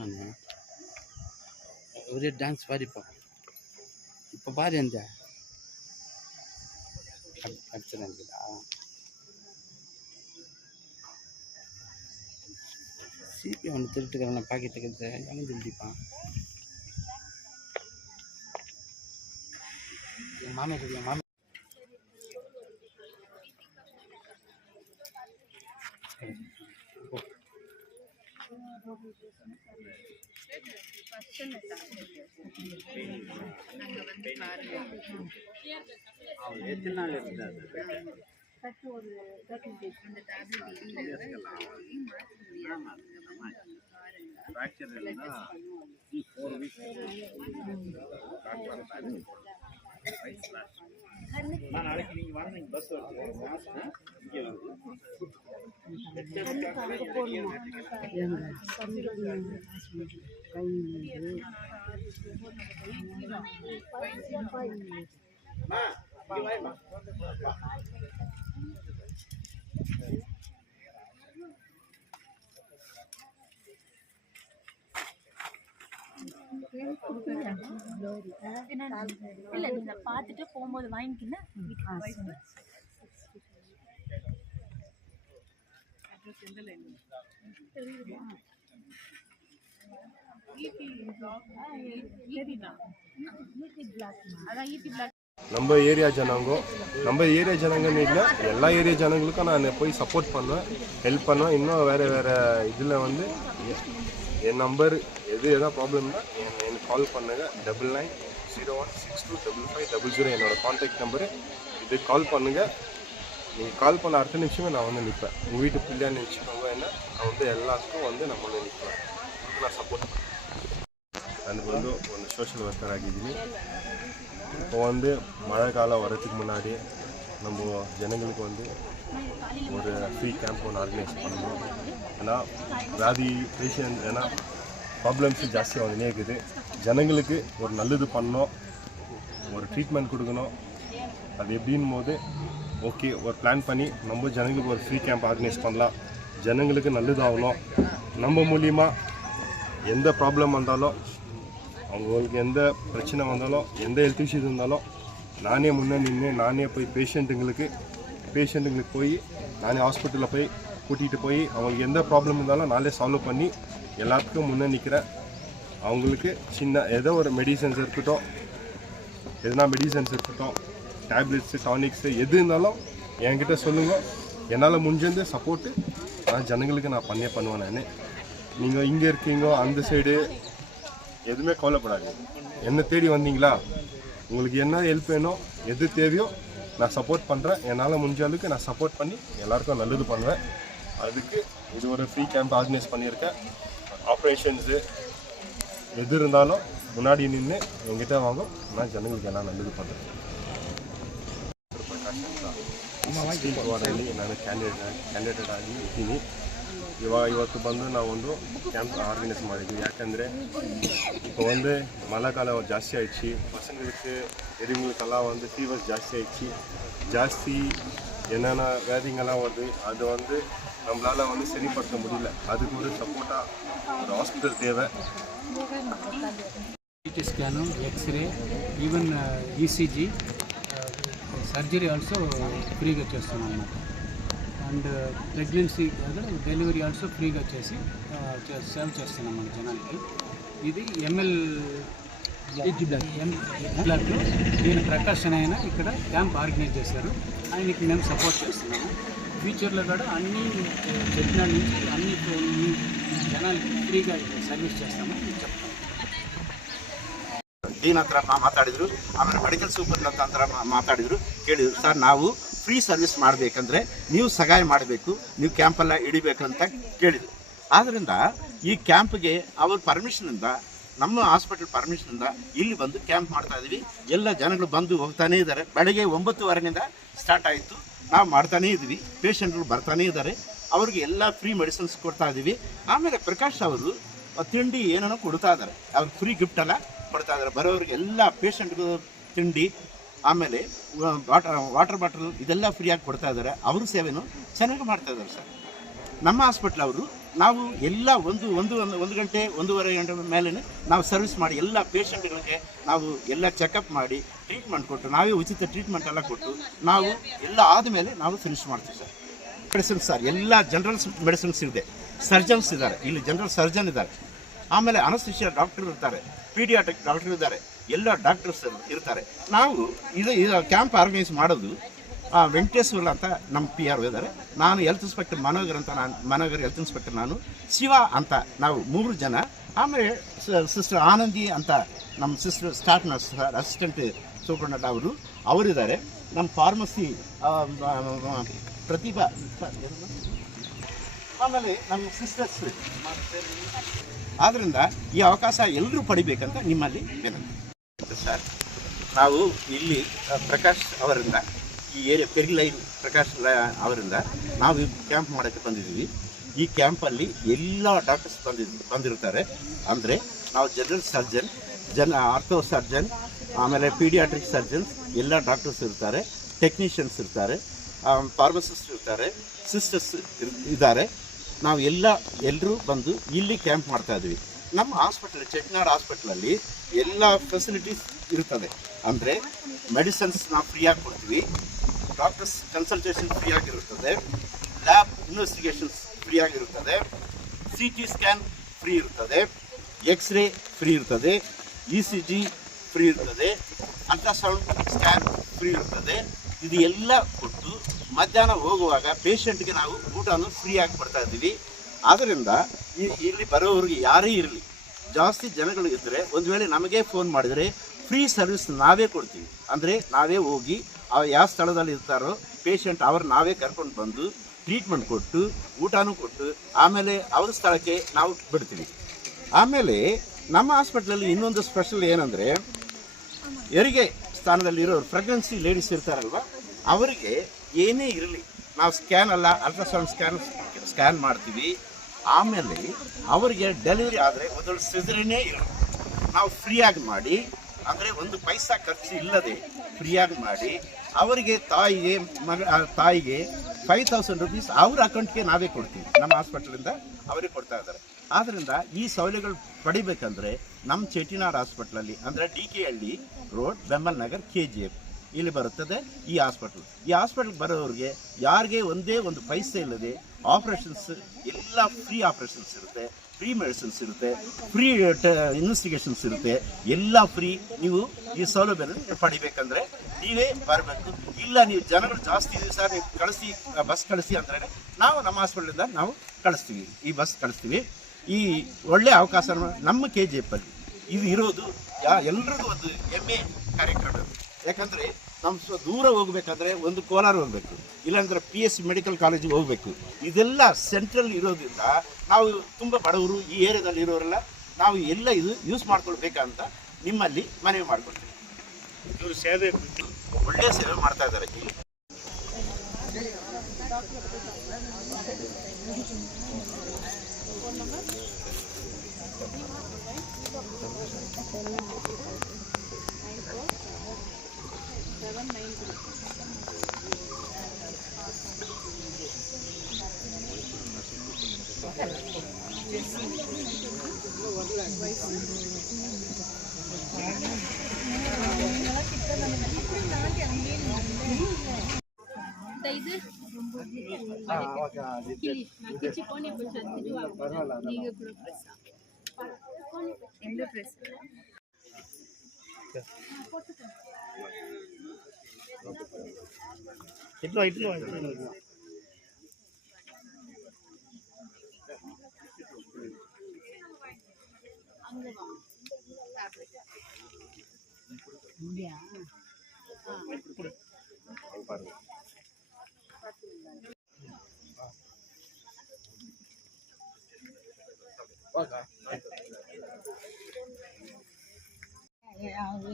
நான் ஒரே டான்ஸ் பாடிப்போம். இப்போ பாரு அந்த பிரச்சனை இருக்குதா? சிபி அவனை திருட்டுக்கிறவனை பாக்கெட்டுக்கிறது அவன் திருடிப்பான். என் மாமே இருக்கு, என் மாமே எத்தனை நாள் இருந்தார்? நாளைக்கு நீங்க வாங்க, நீங்க பஸ் இல்ல நீங்க பாத்துட்டு போகும்போது வாங்கிக்கிங்க. நம்ம ஏரியா ஜனங்கன்னு இல்லை, எல்லா ஏரியா ஜனங்களுக்கும் நான் போய் சப்போர்ட் பண்ணுவேன், ஹெல்ப் பண்ணுவேன். இன்னும் வேறு இதில் வந்து என் நம்பர் எதாவது ப்ராப்ளம்னா எனக்கு கால் பண்ணுங்கள். 9901625500 என்னோடய கான்டாக்ட் நம்பரு. இது கால் பண்ணுங்கள். நீங்கள் கால் பண்ண அடுத்த நிமிஷமே நான் வந்து நிற்பேன். உங்கள் வீட்டு பிள்ளையான்னு நினச்சிக்கோங்க. என்ன நான் வந்து எல்லாத்துக்கும் வந்து நம்ம வந்து நிற்பேன், நான் சப்போர்ட் பண்ணுவேன். ನನಗೆ ಒಂದು ಸೋಷಿಯಲ್ ವರ್ಕರ್ ಆಗಿದ್ದೀನಿ. இப்போ வந்து மழை காலம் வரதுக்கு முன்னாடி நம்ம ஜனங்களுக்கு வந்து ஒரு ஃப்ரீ கேம்ப் ஒன்று ஆர்கனைஸ் பண்ணணும். ஏன்னா வியாதி பேஷண்ட் ஏன்னா ப்ராப்ளம்ஸு ஜாஸ்தியாக வந்துனே இருக்குது. ஜனங்களுக்கு ஒரு நல்லது பண்ணணும், ஒரு ட்ரீட்மெண்ட் கொடுக்கணும். அது எப்படின் போது ஓகே ஒரு பிளான் பண்ணி நம்ம ஜனங்களுக்கு ஒரு ஃப்ரீ கேம்ப் ஆர்கனைஸ் பண்ணலாம். ஜனங்களுக்கு நல்லதாகணும். நம்ம மூலிமா எந்த ப்ராப்ளம் வந்தாலும், அவங்களுக்கு எந்த பிரச்சனை வந்தாலும், எந்த ஹெல்த் இஷ்யூஸ் இருந்தாலும் நானே முன்னே நின்று நானே போய் பேஷண்ட்டுங்களுக்கு போய் நானே ஹாஸ்பிட்டலில் போய் கூட்டிகிட்டு போய் அவங்களுக்கு எந்த ப்ராப்ளம் இருந்தாலும் நானே சால்வ் பண்ணி எல்லாத்துக்கும் முன்னே நிற்கிறேன். அவங்களுக்கு சின்ன ஏதோ ஒரு மெடிசன்ஸ் இருக்கட்டும், டேப்லெட்ஸு டானிக்ஸு எது இருந்தாலும் என்கிட்ட சொல்லுங்கள். என்னால் முடிஞ்சது சப்போர்ட்டு நான் ஜனங்களுக்கு நான் பண்ணுவேன். நான் நீங்கள் இங்கே இருக்கீங்க அந்த சைடு எதுவுமே கவலைப்படாது. என்ன தேடி வந்தீங்களா, உங்களுக்கு என்ன ஹெல்ப் வேணும், எது தேவையோ நான் சப்போர்ட் பண்ணுறேன். என்னால் முடிஞ்ச அளவுக்கு நான் சப்போர்ட் பண்ணி எல்லாருக்கும் நல்லது பண்ணுவேன். அதுக்கு இது ஒரு ஃப்ரீ கேம்ப் ஆர்கனைஸ் பண்ணியிருக்கேன். ஆப்ரேஷன்ஸு எது இருந்தாலும் முன்னாடி நின்று என்கிட்ட வாங்க, நான் ஜனங்களுக்கு எல்லாம் நல்லது பண்ணுறேன். ವಾರ್ಡಲ್ಲಿ ನಾನು ಕ್ಯಾಂಡಿಡೇಟ್ ಆಗಿ ಇದ್ದೀನಿ. ಇವತ್ತು ಬಂದು ನಾವೊಂದು ಕ್ಯಾಂಪ್ ಆರ್ಗನೈಸ್ ಮಾಡಿದ್ವಿ. ಯಾಕಂದರೆ இப்போ வந்து மழைக்காலம் ஜாஸ்தி ஆயிடுச்சு, பசங்களுக்கு பெரியவங்களுக்கெல்லாம் வந்து ஃபீவர் ஜாஸ்தி என்னென்ன வியாதிங்கெல்லாம் வருது. அது வந்து நம்மளால் வந்து சரிப்படுத்த முடியல. அதுக்கு ஒரு சப்போர்ட்டாக ஒரு ஹாஸ்பிட்டல் தேவை. CT scan, X-ray, even ECG, surgery also ఫ్రీగా చేస్తున్నాం అన్నమాట. అండ్ ప్రెగ్నెన్సీ డెలివరీ ఆల్సో ఫ్రీగా చేసి సేవ్ చేస్తున్నాం మన జనాలకి. ఇది ఎంఎల్ బ్లాక్లో ఈయన ప్రకాశ్ ఆయన ఇక్కడ క్యాంప్ ఆర్గనైజ్ చేశారు. ఆయనకి మేము సపోర్ట్ చేస్తున్నాము. ఫ్యూచర్లో కూడా అన్ని చెప్పిన నుంచి అన్ని జనాలకి ఫ్రీగా సర్వీస్ చేస్తామని చెప్తాము. ಡೀನ್ ಹತ್ರ ಮಾತಾಡಿದರು, ಆಮೇಲೆ ಮೆಡಿಕಲ್ ಸೂಪರ್ ಹತ್ರ ಮಾತಾಡಿದರು. ಕೇಳಿದರು, ಸರ್ ನಾವು ಫ್ರೀ ಸರ್ವಿಸ್ ಮಾಡಬೇಕಂದ್ರೆ ನೀವು ಸಹಾಯ ಮಾಡಬೇಕು, ನೀವು ಕ್ಯಾಂಪೆಲ್ಲ ಹಿಡಿಬೇಕಂತ ಕೇಳಿದರು. ಆದ್ದರಿಂದ ಈ ಕ್ಯಾಂಪ್ಗೆ ಅವ್ರ ಪರ್ಮಿಷನಿಂದ, ನಮ್ಮ ಹಾಸ್ಪಿಟಲ್ ಪರ್ಮಿಷನಿಂದ ಇಲ್ಲಿ ಬಂದು ಕ್ಯಾಂಪ್ ಮಾಡ್ತಾ ಇದ್ದೀವಿ. ಎಲ್ಲ ಜನಗಳು ಬಂದು ಹೋಗ್ತಾನೇ ಇದ್ದಾರೆ. ಬೆಳಗ್ಗೆ 9:15 ಸ್ಟಾರ್ಟ್ ಆಯಿತು, ನಾವು ಮಾಡ್ತಾನೇ ಇದ್ದೀವಿ. ಪೇಷಂಟ್ಗಳು ಬರ್ತಾನೇ ಇದ್ದಾರೆ. ಅವ್ರಿಗೆ ಎಲ್ಲ ಫ್ರೀ ಮೆಡಿಸಿನ್ಸ್ ಕೊಡ್ತಾ ಇದ್ದೀವಿ. ಆಮೇಲೆ ಪ್ರಕಾಶ್ ಅವರು ತಿಂಡಿ ಏನೇನೋ ಕೊಡ್ತಾ ಇದ್ದಾರೆ. ಅವ್ರಿಗೆ ಫ್ರೀ ಗಿಫ್ಟ್ ಎಲ್ಲ ಕೊಡ್ತಾ ಇದ್ದಾರೆ. ಬರೋರಿಗೆ ಎಲ್ಲ ಪೇಷಂಟ್ಗಳು ತಿಂಡಿ, ಆಮೇಲೆ ವಾಟರ್ ಬಾಟಲ್ ಇದೆಲ್ಲ ಫ್ರೀಯಾಗಿ ಕೊಡ್ತಾ ಇದ್ದಾರೆ. ಅವ್ರ ಸೇವೆನೂ ಚೆನ್ನಾಗಿ ಮಾಡ್ತಾ ಇದ್ದಾರೆ ಸರ್. ನಮ್ಮ ಹಾಸ್ಪಿಟ್ಲ್ ಅವರು ನಾವು ಎಲ್ಲ ಒಂದು ಗಂಟೆ 1.5 ಗಂಟೆ ಮೇಲೆ ನಾವು ಸರ್ವಿಸ್ ಮಾಡಿ ಎಲ್ಲ ಪೇಷಂಟ್ಗಳಿಗೆ ನಾವು ಎಲ್ಲ ಚೆಕಪ್ ಮಾಡಿ ಟ್ರೀಟ್ಮೆಂಟ್ ಕೊಟ್ಟು ನಾವೇ ಉಚಿತ ಟ್ರೀಟ್ಮೆಂಟ್ ಎಲ್ಲ ಕೊಟ್ಟು ನಾವು ಎಲ್ಲ ಆದಮೇಲೆ ನಾವು ಫಿನಿಶ್ ಮಾಡ್ತೀವಿ ಸರ್. ಮೆಡಿಸಿನ್ಸ್ ಸರ್ ಎಲ್ಲ ಜನರಲ್ ಮೆಡಿಸಿನ್ಸ್ ಇದೆ, ಸರ್ಜನ್ಸ್ ಇದ್ದಾರೆ, ಇಲ್ಲಿ ಜನರಲ್ ಸರ್ಜನ್ ಇದ್ದಾರೆ, ಆಮೇಲೆ ಅನಸ್ಥಿಷಿಯಾ ಡಾಕ್ಟರ್ ಇರ್ತಾರೆ, ಪೀಡಿಯಾಟ್ರಿಕ್ ಡಾಕ್ಟರ್ ಇದ್ದಾರೆ, ಎಲ್ಲ ಡಾಕ್ಟರ್ಸ್ ಇರ್ತಾರೆ. ನಾವು ಇದು ಕ್ಯಾಂಪ್ ಆರ್ಗನೈಸ್ ಮಾಡೋದು ವೆಂಕಟೇಶ್ವರ ಅಂತ ನಮ್ಮ PR ಇದ್ದಾರೆ, ನಾನು ಹೆಲ್ತ್ ಇನ್ಸ್ಪೆಕ್ಟರ್ ಮನೋಗರ್ ಹೆಲ್ತ್ ಇನ್ಸ್ಪೆಕ್ಟರ್, ನಾನು ಶಿವ ಅಂತ ನಾವು 3 ಜನ, ಆಮೇಲೆ ಸಿಸ್ಟರ್ ಆನಂದಿ ಅಂತ ನಮ್ಮ sister staff nurse assistant superintendent ಅವರಿದ್ದಾರೆ, ನಮ್ಮ ಫಾರ್ಮಸಿ ಪ್ರತಿಭಾ, ಆಮೇಲೆ ನಮ್ಮ ಸಿಸ್ಟರ್ಸ್. ಆದ್ದರಿಂದ ಈ ಅವಕಾಶ ಎಲ್ಲರೂ ಪಡಿಬೇಕಂತ ನಿಮ್ಮಲ್ಲಿ ವಿನಂತಿ ಸರ್. ನಾವು ಇಲ್ಲಿ ಪ್ರಕಾಶ್ ಅವರಿಂದ ಈ ಏರಿಯಾ ಪೆರಿಲೈನ್ ಪ್ರಕಾಶ್ ಅವರಿಂದ ನಾವು ಈ ಕ್ಯಾಂಪ್ ಮಾಡೋಕ್ಕೆ ಬಂದಿದ್ದೀವಿ. ಈ ಕ್ಯಾಂಪಲ್ಲಿ ಎಲ್ಲ ಡಾಕ್ಟರ್ಸ್ ಬಂದಿರ್ತಾರೆ. ಅಂದರೆ ನಾವು ಜನರಲ್ ಸರ್ಜನ್, ಆರ್ಥೋ ಸರ್ಜನ್, ಆಮೇಲೆ ಪೀಡಿಯಾಟ್ರಿಕ್ ಸರ್ಜನ್ಸ್ ಎಲ್ಲ ಡಾಕ್ಟರ್ಸ್ ಇರ್ತಾರೆ, ಟೆಕ್ನಿಷಿಯನ್ಸ್ ಇರ್ತಾರೆ, ಫಾರ್ಮಸಿಸ್ಟ್ ಇರ್ತಾರೆ, ಸಿಸ್ಟರ್ಸ್ ಇದ್ದಾರೆ. ನಾವು ಎಲ್ಲರೂ ಬಂದು ಇಲ್ಲಿ ಕ್ಯಾಂಪ್ ಮಾಡ್ತಾ ಇದ್ದೀವಿ. ನಮ್ಮ ಹಾಸ್ಪಿಟಲ್ ಚೆಟ್ನಾಡ್ ಹಾಸ್ಪಿಟಲಲ್ಲಿ ಎಲ್ಲ ಫೆಸಿಲಿಟೀಸ್ ಇರ್ತದೆ. ಅಂದರೆ ಮೆಡಿಸಿನ್ಸ್ ನಾವು ಫ್ರೀಯಾಗಿ ಕೊಡ್ತೀವಿ, ಡಾಕ್ಟರ್ಸ್ ಕನ್ಸಲ್ಟೇಷನ್ ಫ್ರೀಯಾಗಿರುತ್ತದೆ, ಲ್ಯಾಬ್ ಇನ್ವೆಸ್ಟಿಗೇಷನ್ಸ್ ಫ್ರೀಯಾಗಿರುತ್ತದೆ, CT ಸ್ಕ್ಯಾನ್ ಫ್ರೀ ಇರ್ತದೆ, ಎಕ್ಸ್ರೇ ಫ್ರೀ ಇರ್ತದೆ, ECG ಫ್ರೀ ಇರ್ತದೆ, ಅಲ್ಟ್ರಾಸೌಂಡ್ ಸ್ಕ್ಯಾನ್ ಫ್ರೀ ಇರ್ತದೆ. ಇದು ಎಲ್ಲ ಕೊಟ್ಟು ಮಧ್ಯಾಹ್ನ ಹೋಗುವಾಗ ಪೇಷಂಟ್ಗೆ ನಾವು ಊಟನೂ ಫ್ರೀಯಾಗಿ ಕೊಡ್ತಾ ಇದ್ದೀವಿ. ಆದ್ದರಿಂದ ಇಲ್ಲಿ ಬರೋವ್ರಿಗೆ ಯಾರೇ ಇರಲಿ, ಜಾಸ್ತಿ ಜನಗಳು ಇದ್ದರೆ ಒಂದು ವೇಳೆ ನಮಗೆ ಫೋನ್ ಮಾಡಿದರೆ ಫ್ರೀ ಸರ್ವಿಸ್ ನಾವೇ ಕೊಡ್ತೀವಿ. ಅಂದರೆ ನಾವೇ ಹೋಗಿ ಯಾವ ಸ್ಥಳದಲ್ಲಿ ಇರ್ತಾರೋ ಪೇಷಂಟ್ ನಾವೇ ಕರ್ಕೊಂಡು ಬಂದು ಟ್ರೀಟ್ಮೆಂಟ್ ಕೊಟ್ಟು ಊಟನೂ ಕೊಟ್ಟು ಆಮೇಲೆ ಅವ್ರ ಸ್ಥಳಕ್ಕೆ ನಾವು ಬಿಡ್ತೀವಿ. ಆಮೇಲೆ ನಮ್ಮ ಹಾಸ್ಪಿಟ್ಲಲ್ಲಿ ಇನ್ನೊಂದು ಸ್ಪೆಷಲ್ ಏನಂದರೆ, ಹೆರಿಗೆ ಸ್ಥಾನದಲ್ಲಿರೋರು ಪ್ರೆಗ್ನೆನ್ಸಿ ಲೇಡೀಸ್ ಇರ್ತಾರಲ್ವ, ಅವರಿಗೆ ಏನೇ ಇರಲಿ ನಾವು ಅಲ್ಟ್ರಾಸೌಂಡ್ ಸ್ಕ್ಯಾನ್ ಮಾಡ್ತೀವಿ. ಆಮೇಲೆ ಅವರಿಗೆ ಡೆಲಿವರಿ ಆದರೆ ಮೊದಲು ಸಿಸೇರಿಯನ್ನೇ ಇರಲಿ ನಾವು ಫ್ರೀಯಾಗಿ ಮಾಡಿ, ಅಂದರೆ ಒಂದು ಪೈಸಾ ಖರ್ಚು ಇಲ್ಲದೆ ಫ್ರೀಯಾಗಿ ಮಾಡಿ ಅವರಿಗೆ ತಾಯಿಗೆ 5,000 ರೂಪೀಸ್ ಅವ್ರ ಅಕೌಂಟ್ಗೆ ನಾವೇ ಕೊಡ್ತೀವಿ. ನಮ್ಮ ಹಾಸ್ಪಿಟಲಿಂದ ಅವರಿಗೆ ಕೊಡ್ತಾ ಇದ್ದಾರೆ. ಆದ್ದರಿಂದ ಈ ಸೌಲಭ್ಯಗಳು ಪಡಿಬೇಕಂದ್ರೆ ನಮ್ಮ ಚೆಟ್ಟಿನಾಡ್ ಹಾಸ್ಪಿಟ್ಲಲ್ಲಿ, ಅಂದರೆ DKHಳ್ಳಿ ರೋಡ್, ಬೆಂಬಲ್ ನಗರ್, KGF ಇಲ್ಲಿ ಬರುತ್ತದೆ ಈ ಹಾಸ್ಪಿಟಲ್ ಬರೋರಿಗೆ ಯಾರಿಗೆ ಒಂದೇ ಒಂದು ಪೈಸೆ ಇಲ್ಲದೆ ಆಪ್ರೇಷನ್ಸ್ ಎಲ್ಲ ಫ್ರೀ ಆಪ್ರೇಷನ್ಸ್ ಇರುತ್ತೆ, ಫ್ರೀ ಮೆಡಿಸಿನ್ಸ್ ಇರುತ್ತೆ, ಫ್ರೀ ಇನ್ವೆಸ್ಟಿಗೇಷನ್ಸ್ ಇರುತ್ತೆ, ಎಲ್ಲ ಫ್ರೀ. ನೀವು ಈ ಸೌಲಭ್ಯನ ಪಡಿಬೇಕಂದ್ರೆ ನೀವೇ ಬರಬೇಕು. ಇಲ್ಲ ನೀವು ಜನಗಳು ಜಾಸ್ತಿ ಇದೆ ಸರ್, ನೀವು ಕಳಿಸಿ ಬಸ್ ಕಳಿಸಿ ಅಂದರೆ ನಾವು ನಮ್ಮ ಹಾಸ್ಪಿಟಲಿಂದ ನಾವು ಕಳಿಸ್ತೀವಿ, ಈ ಬಸ್ ಕಳಿಸ್ತೀವಿ. ಈ ಒಳ್ಳೆಯ ಅವಕಾಶ ನಮ್ಮ KGFಲ್ಲಿ ಇದು ಇರೋದು ಎಲ್ರಿಗೂ ಒಂದು ಹೆಮ್ಮೆ ಕಾರ್ಯಕ್ರಮ. ಯಾಕಂದರೆ ನಮ್ಮ ದೂರ ಹೋಗ್ಬೇಕಾದ್ರೆ ಒಂದು ಕೋಲಾರ ಹೋಗಬೇಕು, ಇಲ್ಲಾಂದ್ರೆ PSC ಮೆಡಿಕಲ್ ಕಾಲೇಜಿಗೆ ಹೋಗಬೇಕು. ಇದೆಲ್ಲ ಸೆಂಟ್ರಲ್ ಇರೋದ್ರಿಂದ ನಾವು ತುಂಬ ಬಡವರು ಈ ಏರಿಯಾದಲ್ಲಿ ಇರೋರೆಲ್ಲ ನಾವು ಎಲ್ಲ ಇದು ಯೂಸ್ ಮಾಡ್ಕೊಳ್ಬೇಕಂತ ನಿಮ್ಮಲ್ಲಿ ಮನವಿ ಮಾಡ್ಕೊಳ್ತೀವಿ. ಇವರು ಒಳ್ಳೆಯ ಸೇವೆ ಮಾಡ್ತಾ ಇದ್ದಾರೆ ಇಲ್ಲಿ.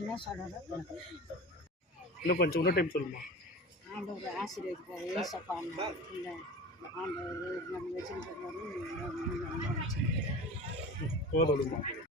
என்ன சொல்றது, இன்னும் கொஞ்சம் இன்னொரு டைம் சொல்லுமா. ஆண்டவர் ஆசீர்வதிப்பார். ஏசப்பான்னு இந்த ஆண்டவர் நம்ம வச்சிருக்கிறது போதும்.